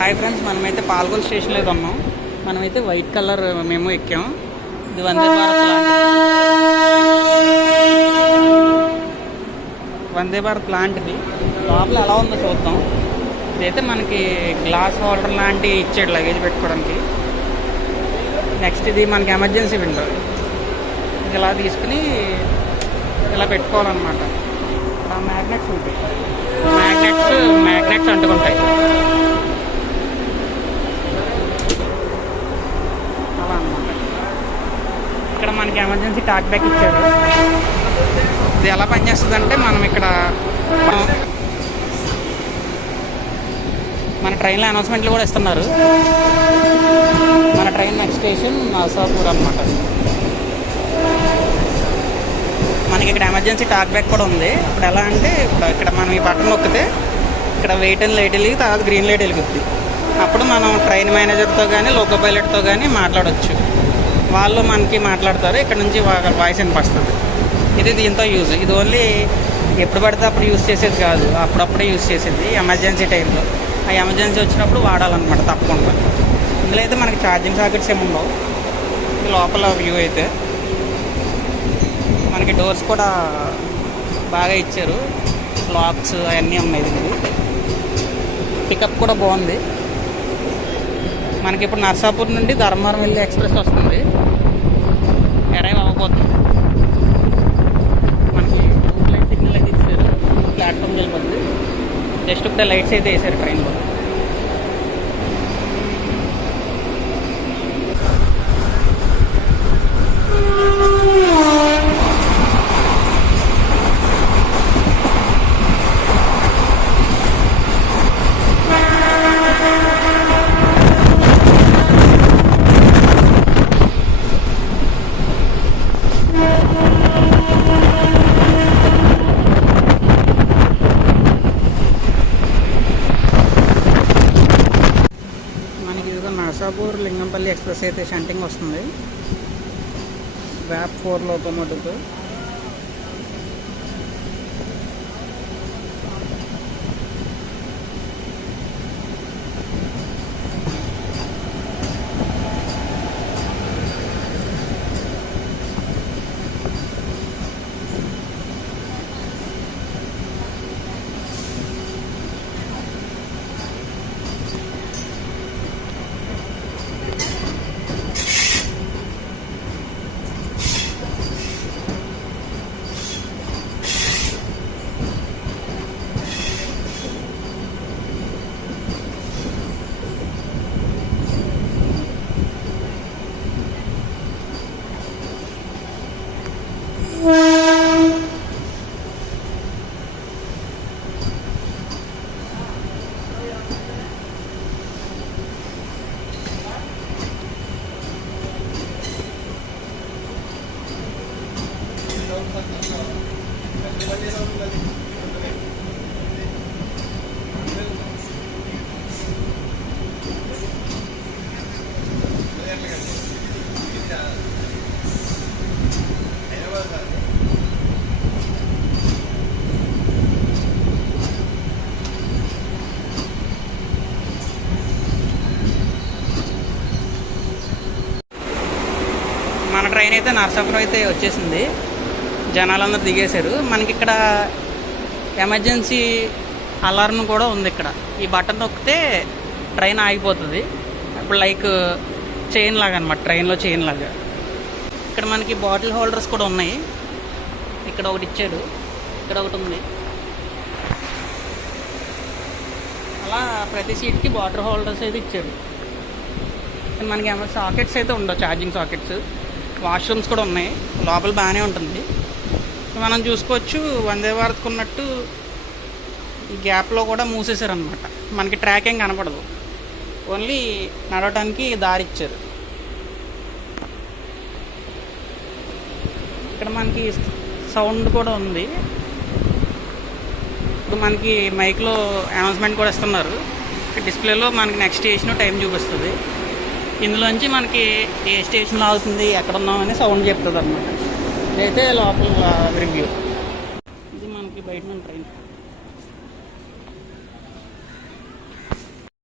Hi friends, మనమైతే పాల్గొల్ స్టేషన్లో ఉన్నాం. మనమైతే వైట్ కలర్ మేము ఎక్కాం. ఇది వందే భారత్ లాంటిది. లోపల ఎలా ఉందో చూద్దాం. ఇదైతే మనకి గ్లాస్ హోల్డర్ లాంటి ఇచ్చాడు లగేజ్ పెట్టుకోవడానికి. నెక్స్ట్ ఇది మనకి ఎమర్జెన్సీ విండో. ఇది ఇలా తీసుకుని ఇలా పెట్టుకోవాలన్నమాట. మ్యాగ్నెట్స్ ఉంటాయి, మ్యాగ్నెట్స్ అంటుకుంటాయి. అలా అన్నమాట. ఇక్కడ మనకి ఎమర్జెన్సీ టాక్ బ్యాక్ ఇచ్చారు. ఇది ఎలా పనిచేస్తుంది అంటే, మనం ఇక్కడ మన ట్రైన్లో అనౌన్స్మెంట్లు కూడా ఇస్తున్నారు. మన ట్రైన్ నెక్స్ట్ స్టేషన్ నర్సాపూర్ అన్నమాట. మనకి ఇక్కడ ఎమర్జెన్సీ టాక్ బ్యాక్ కూడా ఉంది. ఇప్పుడు ఎలా అంటే, ఇక్కడ మనం ఈ బటన్ నొక్కితే ఇక్కడ వెయిట్ అండ్ లైట్ వెలిగి తర్వాత గ్రీన్ లైట్ వెలుగుద్ది. అప్పుడు మనం ట్రైన్ మేనేజర్తో కానీ లోకో పైలట్తో కానీ మాట్లాడవచ్చు. వాళ్ళు మనకి మాట్లాడతారు. ఇక్కడ నుంచి వాయిస్ వినిపిస్తుంది. ఇది దీంతో యూజ్. ఇది ఓన్లీ ఎప్పుడు పడితే అప్పుడు యూజ్ చేసేది కాదు, అప్పుడప్పుడే యూజ్ చేసేది ఎమర్జెన్సీ టైంలో. ఆ ఎమర్జెన్సీ వచ్చినప్పుడు వాడాలన్నమాట తప్పకుండా. ఇందులో అయితే మనకి ఛార్జింగ్ సాకెట్స్ ఏమి ఉండవు. ఇది లోపల వ్యూ అయితే మనకి డోర్స్ కూడా బాగా ఇచ్చారు. లాక్స్ అవన్నీ ఉన్నాయి. దీనికి పికప్ కూడా బాగుంది. మనకి ఇప్పుడు నర్సాపూర్ నుండి ధర్మవరం వెళ్ళే ఎక్స్ప్రెస్ వస్తుంది. అరైవ్ అవ్వబోతుంది. మనకి లైట్ సిగ్నల్ అయితే ఇచ్చారు. ప్లాట్ఫామ్ వెళ్ళిపోతుంది. జస్ట్ ఇప్పుడు లైట్స్ అయితే వేసారు ట్రైన్లో. నర్సాపూర్ లింగంపల్లి ఎక్స్ప్రెస్ అయితే షంటింగ్ వస్తుంది. వ్యాప్ 4 లోకోమోటివ్తో. మన ట్రైన్ అయితే నర్సాపురం అయితే వచ్చేసింది. జనాలందరూ దిగేశారు. మనకి ఇక్కడ ఎమర్జెన్సీ అలారం కూడా ఉంది. ఇక్కడ ఈ బటన్ నొక్కితే ట్రైన్ ఆగిపోతుంది. ఇప్పుడు లైక్ చైన్ లాగా అనమాట, ట్రైన్లో చైన్ లాగా. ఇక్కడ మనకి బాటిల్ హోల్డర్స్ కూడా ఉన్నాయి. ఇక్కడ ఒకటి ఇచ్చాడు, ఇక్కడ ఒకటి ఉంది. అలా ప్రతి సీట్కి బాటిల్ హోల్డర్స్ అయితే ఇచ్చాడు. మనకి ఏమైనా సాకెట్స్ అయితే ఉండవు, ఛార్జింగ్ సాకెట్స్. వాష్రూమ్స్ కూడా ఉన్నాయి. లోపల బాగానే ఉంటుంది. మనం చూసుకోవచ్చు, వందే భారత్కు ఉన్నట్టు ఈ గ్యాప్లో కూడా మూసేశారనమాట. మనకి ట్రాక్ ఏం కనపడదు, ఓన్లీ నడవటానికి దారి ఇచ్చారు. ఇక్కడ మనకి సౌండ్ కూడా ఉంది. ఇప్పుడు మనకి మైక్లో అనౌన్స్మెంట్ కూడా ఇస్తున్నారు. డిస్ప్లేలో మనకి నెక్స్ట్ స్టేషన్ టైం చూపిస్తుంది. ఇందులోంచి మనకి ఏ స్టేషన్లో అవుతుంది, ఎక్కడ ఉన్నామని సౌండ్ చెప్తుంది అన్నమాట. ఇదైతే లోపల రివ్యూ.